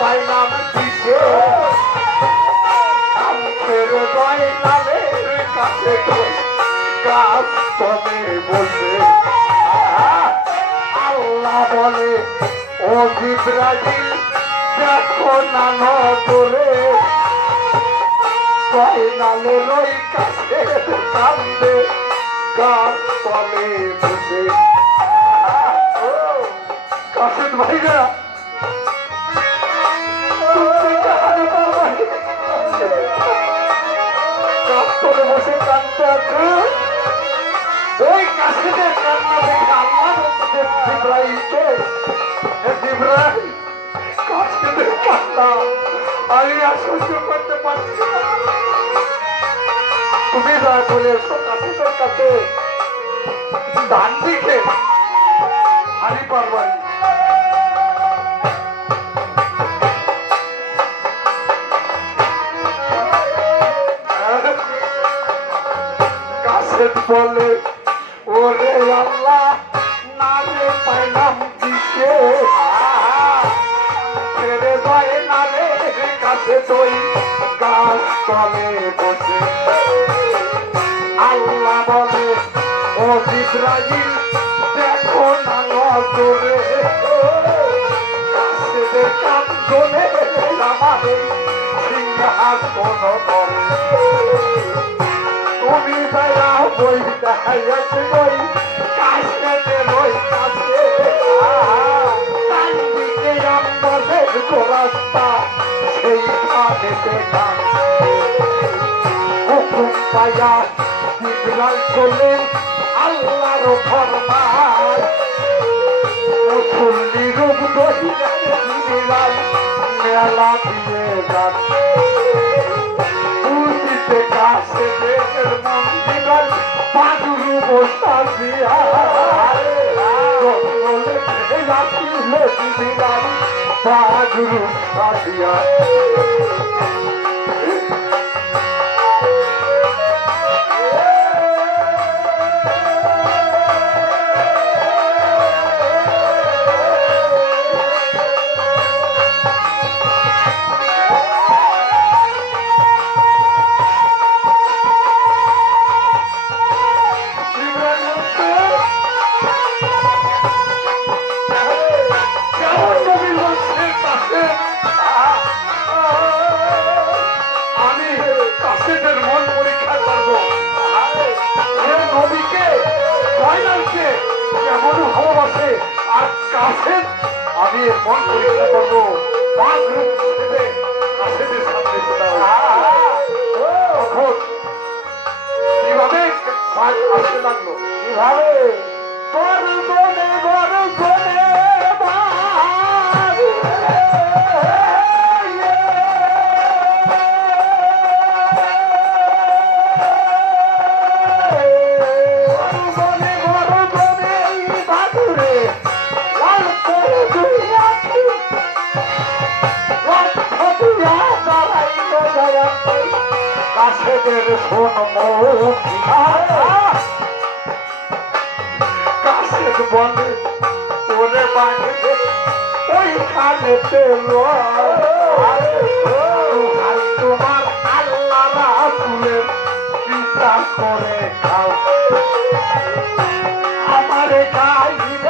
পাইলাম দিছে কাছের গয়নালের কাছে গাছ তবে বসে। আল্লাহ বলে, ও জিব্রাজিল দেখো না নজরে। গয়নালের ওই কাছে কান্দে গাছ তলে বসে। কাশেদ ভাইরা কাঁদতে আছে ওই কাশেদের কান্না দেখে আল্লাহ ইব্রাহিমকে ইব্রাহিম কাশেদের কান্না আমি আর সহ্য করতে পারছি না। তুমি এসো কাশেদের কাছে ডান দিকে হারি পারবানি তলে বসে। আল্লাহ বলে, ও ইব্রাহিম দেখো না নজরে। কাছে কান্দনে আমাদের সিংহাসন তুমি দয়া বই দেখাইয়াছে বই, কাশতে বই কাশে তাই দিকে আমাদের রাস্তা সেইখানে দেখাম পাইয়া ইব্রাল চলেন আল্লাহর ফরমান। মুসল্লি রূপ ধরিয়াল মেলা দিয়ে যাচ্ছে পুরীতে কাছে দেখের মন্দির পাদুরু বসা দিয়া পাদুরু সাদিয়া কেমন ভালোবাসে। আর কাশেদ আমি মন পরীক্ষা করব হিসেবে সামনে কাশেদের সোনমুখী কাশেদ বলে ওরে বাঙে ওইখানে তেলো তোমার আল্লাহ রাসুলের বিচার করে খাও। আমারে খাইবে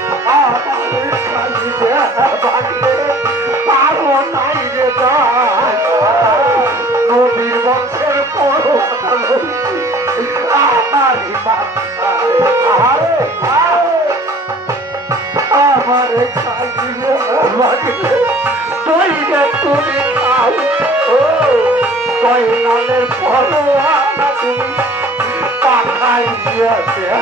কয়নালের পরোয়ানা তুমি পাঠাই দিয়েছে আ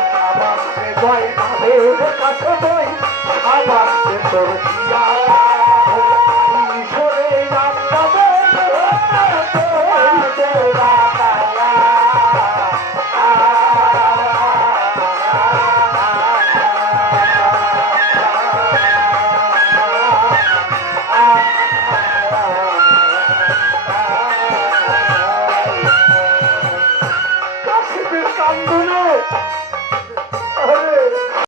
জয় কাছে আবার